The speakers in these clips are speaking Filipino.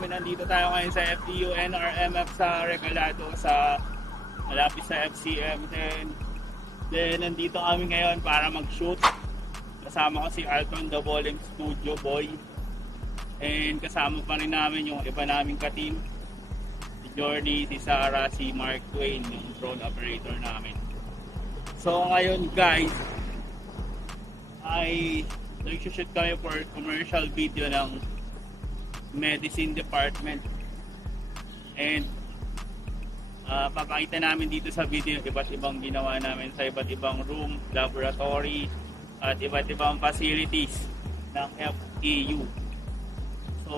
nandito tayo ngayon sa FTU NRMF sa Regalado sa malapit sa FCM. Then nandito kami ngayon para mag-shoot. Kasama ko si Alton the Bowling Studio Boy. And kasama pa rin namin yung iba naming ka-team. Si Jordy, si Sarah, si Mark Twain, yung drone operator namin. So ngayon guys, ay nag-shoot kami for commercial video ng medicine department. And papakita namin dito sa video iba't ibang ginawa namin sa iba't ibang room, laboratory at iba't ibang facilities ng FEU. So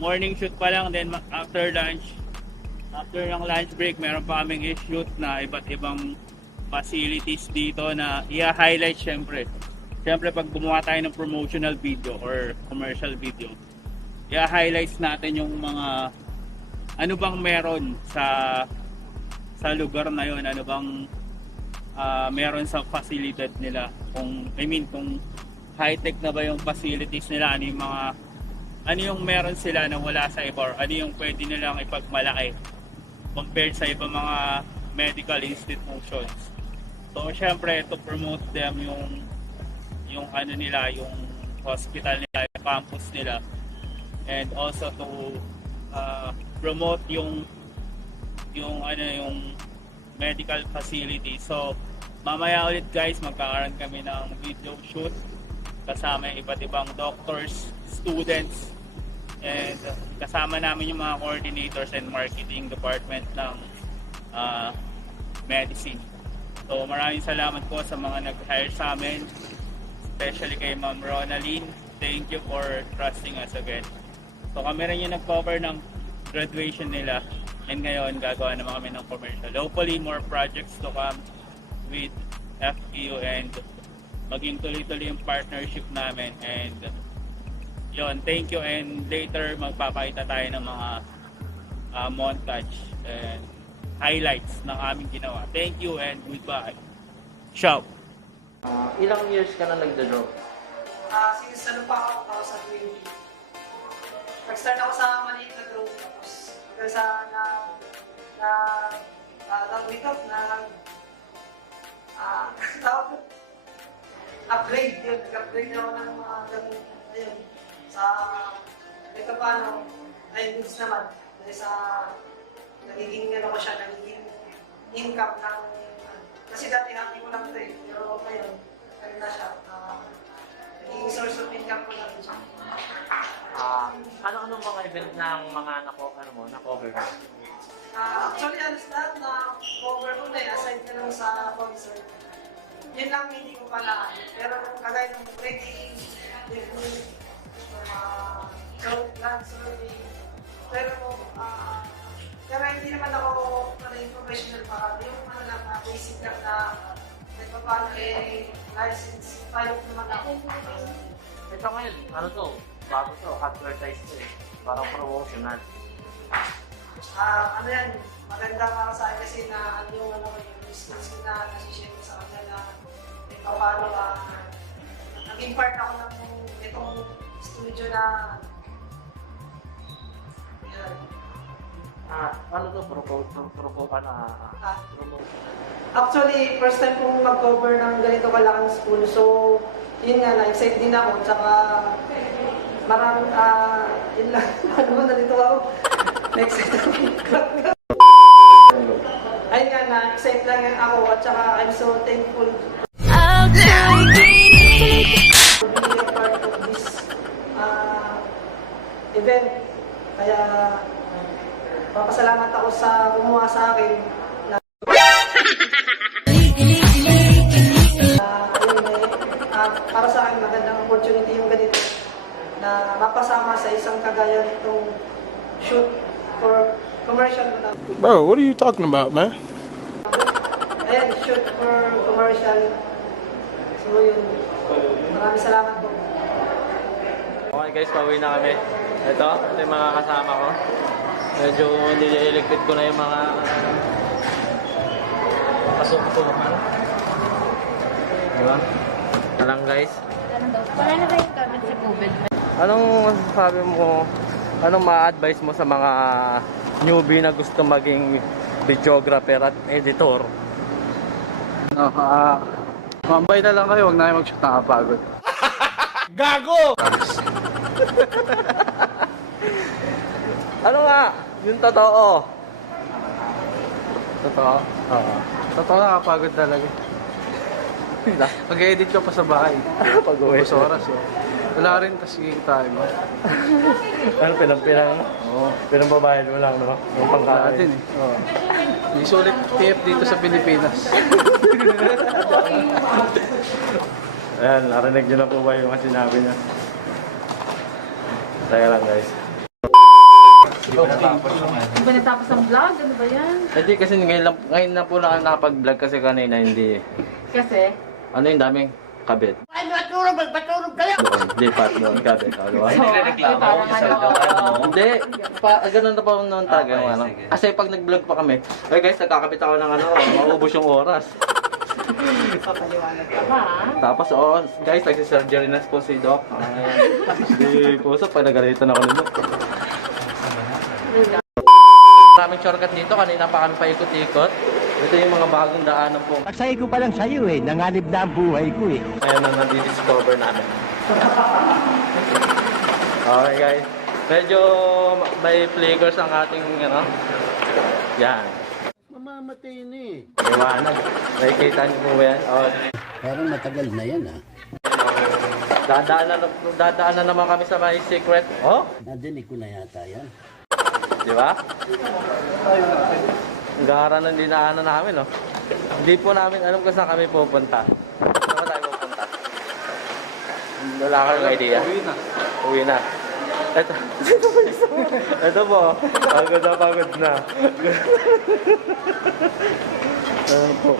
morning shoot pa lang, then after ng lunch break meron pa kaming i-shoot na iba't ibang facilities dito na i-highlight. Syempre pag gumawa tayo ng promotional video or commercial video, i-highlights natin yung mga ano bang meron sa lugar na yun, ano bang meron sa facility nila, kung high-tech na ba yung facilities nila, ano yung meron sila na wala sa iba, or ano yung pwede nilang ipagmalaki compared sa ibang mga medical institutions. So syempre to promote them yung ano nila, yung hospital nila, yung campus nila, and also to promote yung medical facility. So mamaya ulit guys, magkakaroon kami ng video shoot kasama yung iba't ibang doctors, students, and kasama namin yung mga coordinators and marketing department ng medicine. So maraming salamat po sa mga nag-hire sa amin, especially kay Ma'am Ronaline. Thank you for trusting us again. So kami rin yung nag-cover ng graduation nila, and ngayon gagawa naman kami ng commercial. Hopefully more projects to come with FEU and maging tuloy-tuloy yung partnership namin. And yun, thank you, and later magpapakita tayo ng mga montage and highlights ng aming ginawa. Thank you and goodbye. Ciao! Ilang years ka na nagda-draw? Since ano pa ako, sa 20. Nag-start ako sa maliit na draw, tapos hanggang sa upgrade yun. Nag-upgrade ako ng mga ganun. Ayun. Sa ito paano, ay goods naman. Dahil sa nagiging ano ko siya, nagiging income ng kasi dati happy ko lang ito eh. Pero ngayon, ano na siya, nagiging source of income ko na rin siya. Ano mga event ng mga na-cover mo? Actually, alas lahat na cover ko na eh, aside na lang sa concert. Yun lang hindi ko pala. Pero kagaya ng wedding, land survey. Pero hindi naman ako professional para. Yung ano lang na basic lang na nagpapano license, pilot naman ako. Ito ngayon, ano to? Bago to, advertise to eh. Parang promotional. Ano yan, maganda para sa akin kasi na ano yung skills ko na nasishare ko sa kanila na paano naging part ako ng itong studio na yan. Ano to? Promote. Actually, first time kong mag-cover ng ganito kalaking school. So, yun nga, na-excite din ako. Tsaka, maraming, yun lang. Ano mo, nalito ako. Na-excite ako. Ayun nga, na-excite lang ako. At tsaka, I'm so thankful to be a part of this event. Kaya, papasalamat ako sa kumuha sa akin na para sa akin magandang opportunity yung ganito na mapasama sa isang kagaya nitong shoot for commercial. Bro, what are you talking about, man? Ayan, shoot for commercial. So yun, maraming salamat po. Okay guys, pauwi na kami. Ito yung mga kasama ko. Medyo nililigpit ko na yung mga pasok-tukan. Diba? Alam guys. Wala na ba yung comment sa Google? Anong sabi mo, anong ma-advise mo sa mga newbie na gusto maging videographer at editor? Mambay na lang kayo, huwag na kayo mag-shoot nakapagod. Ano nga? Yung totoo. Totoo? Oo. Totoo nakapagod talaga. Pag-edit ko pa sa bahay. Pag-uwi. Tapos oras eh. Wala rin kasi time. Ano, pinambabayad mo lang, no? Yung Wala pangkain. din eh. Oo. Hindi sulit TF dito sa Pilipinas. Ayan, narinig nyo na po ba yung mga sinabi niya? Teka lang, guys. Di ba natapos ang vlog? Ano ba yan? Hindi kasi ngayon na po na nakapag-vlog kasi kanina hindi. Kasi? Ano yung daming kabit? Ay, matulog kayo! Doon, lipat doon, kabit. Parang ano? Hindi, ganun na pa noon talaga yung ano. Kasi pag nag-vlog pa kami, ay guys, nagkakabit ako ng ano, maubos yung oras. Papaliwanag ka ba? Tapos, guys, nagsisurgery na po si Doc. Di puso, pag nagalitan ako nito. Maraming shortcut dito, kanina pa kami paikot-ikot. Ito yung mga bagong daanan po. Pagsay ko pa lang sa'yo eh, nanganib na ang buhay ko eh. Ayan na nadi-discover namin. Okay guys, medyo may flickers ang ating ano. Yan. Mamamatay na eh. Liwanag. Nakikita niyo po ba yan? Parang matagal na yan ah. Dadaan na naman kami sa may secret. Oh, Nadinig ko na yata yan. di ba? Ang gara ng dinaanan namin, no? Hindi po namin alam kung saan kami pupunta. Saan ba tayo pupunta? Wala kang idea. Uwi na. Ito. Ito po. Pagod na. Ano po?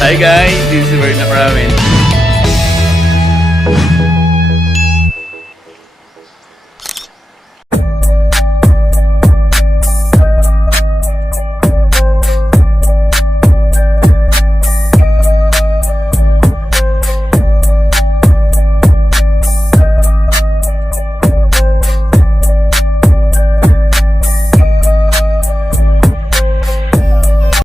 Hi guys, this is Verna Ramen.